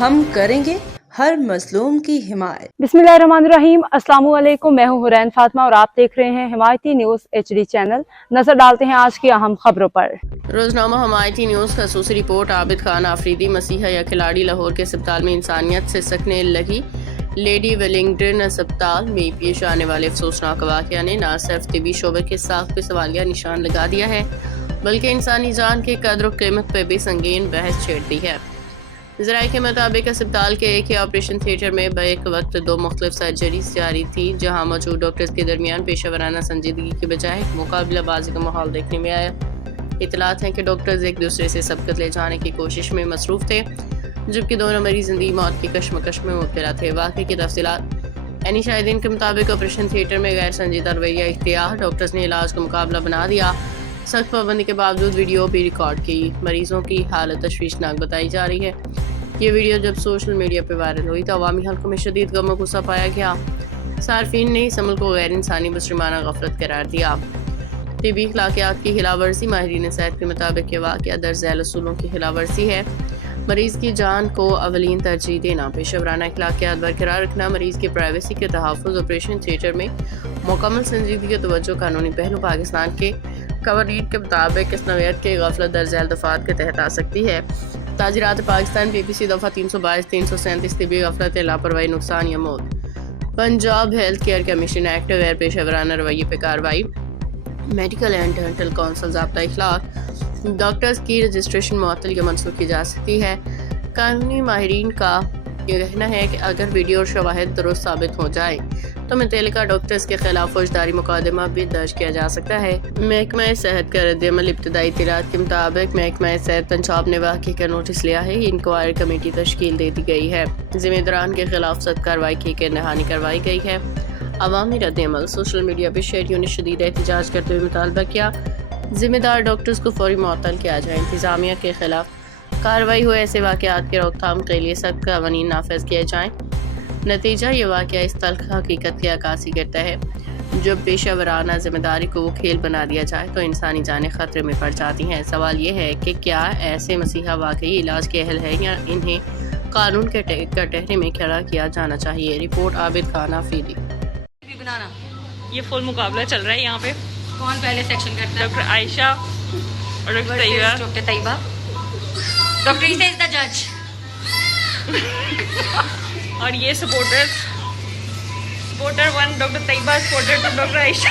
ہم کریں گے ہر مظلوم کی حمایت۔ बिस्मिल्लाहिर्रहमानिर्रहीम। अस्सलाम वालेकुम। मैं हूं हुरैन फातिमा और आप देख रहे हैं हिमायती न्यूज HD चैनल। नजर डालते हैं आज की अहम खबरों पर। रोजनामा हमायती न्यूज खसूसी रिपोर्ट। आबिद खान आफरीदी मसीहा या खिलाड़ी लाहौर के अस्पताल में इंसानियत से सकने लगी। लेडी वेलिंगटन अस्पताल में पेश आने वाले अफसोसनाक वाक़या ने न सिर्फ तिबी शोबे के साख पे सवालिया निशान लगा दिया है, बल्कि इंसानी जान के कदर और कीमत पर भी संगीन बहस छेड़ दी है। ज़राए के मुताबिक अस्पताल के एक ही ऑपरेशन थिएटर में बैक वक्त दो मुख्तलिफ सर्जरीज जारी थी, जहां मौजूद डॉक्टर्स के दरमियान पेशेवराना संजीदगी के बजाय मुकाबलाबाजी का माहौल देखने में आया। इतलात हैं कि डॉक्टर्स एक दूसरे से सबकत ले जाने की कोशिश में मसरूफ थे, जबकि दोनों मरीज जिंदगी मौत की कश्मकश में मुब्तला थे। वाक़े की तफसीलात। यानी शाहिदीन के मुताबिक ऑपरेशन थिएटर में गैर संजीदा रवैया इख्तियार, डॉक्टर्स ने इलाज का मुकाबला बना दिया। सख्त पाबंदी के बावजूद वीडियो भी रिकॉर्ड की। मरीजों की हालत तशवीशनाक बताई जा रही है। ये वीडियो जब सोशल मीडिया पर वायरल हुई तो अवामी हल्कों में शदीद गम गुस्सा पाया गया। सार्फिन ने इस अमल को गैर इंसानी मुजरिमाना गफलत करार दिया। तिबी अखलाकियात की खिलाफवर्जी। माहिरीन सेहत के मुताबिक ये वाक़या दर्ज झैल असूलों की खिलाफवर्जी है। मरीज की जान को अवलीन तरजीह देना, पेशेवराना अखलाकियात बरकरार रखना, मरीज की प्राइवेसी के तहफ़्फ़ुज़, ऑपरेशन थिएटर में मुकम्मल संजीदगी और तवज्जो, कानूनी पहलू पाकिस्तान के कवानीन के मुताबिक इस नौयत की गफलत दर्ज झैल दफ़ात के तहत आ सकती है। ताजीरात पाकिस्तान PPC दफ़ा 322 337 तिबी गफलत, लापरवाही, नुकसान या मौत। Punjab health care commission act गैर पेशेवराना रवैये पर कार्रवाई। मेडिकल एंड डेंटल काउंसिल ज़ाब्ता इखलाक। डॉक्टर्स की रजिस्ट्रेशन मुअत्तल या मनसूख की जा सकती है। कानूनी माहिरीन का ये कहना है कि अगर वीडियो और शवाहिद दुरुस्त साबित हो जाए तो मुतल्लिका डॉक्टर्स के खिलाफ फौजदारी मुकदमा भी दर्ज किया जा सकता है। महकमा सेहत का रद्दअमल। इब्तदाई इत्तलात के मुताबिक महकमा सेहत पंजाब ने वाक़े का नोटिस लिया है। इंक्वायरी कमेटी तश्कील दे दी गई है। जिम्मेदारान के खिलाफ सख्त कार्रवाई की के नहानी करवाई गई है। अवामी रद्दअमल। सोशल मीडिया पर शहरियों ने शदीद एहतजाज करते हुए मुतालबा किया जिम्मेदार डॉक्टर्स को फौरी मुअत्तल किया जाए। इंतजामिया के खिलाफ कार्रवाई हुए ऐसे वाक़यात की रोकथाम के लिए सख्त क़वानीन नाफिज किए जाएँ। नतीजा ये वाक़या इस तल्ख़ हकीकत की अक्कासी करता है। जब पेशेवराना जिम्मेदारी को वो खेल बना दिया जाए तो इंसानी जानें खतरे में पड़ जाती हैं। सवाल ये है कि क्या ऐसे मसीहा वाकई इलाज के अहल है या इन्हें कानून के कटहरे में खड़ा किया जाना चाहिए। रिपोर्ट आबिद खान आफरीदी। बनाना ये फुल मुकाबला चल रहा है यहाँ पे। कौन पहले सेक्शन करता है? डॉक्टर आयशा और doctor Tayyaba. Doctor Tayyaba. Doctor Isa is the जज। और ये supporter 1 doctor Tayyaba, supporter 2 doctor Ayesha.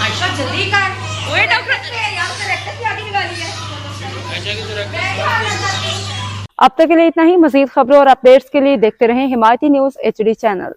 Ayesha जल्दी कर। ओए डॉक्टर यार करेक्टर की आगे निकाली है। अब तक के लिए इतना ही। मजीद खबरों और अपडेट्स के लिए देखते रहें हिमायती न्यूज HD चैनल।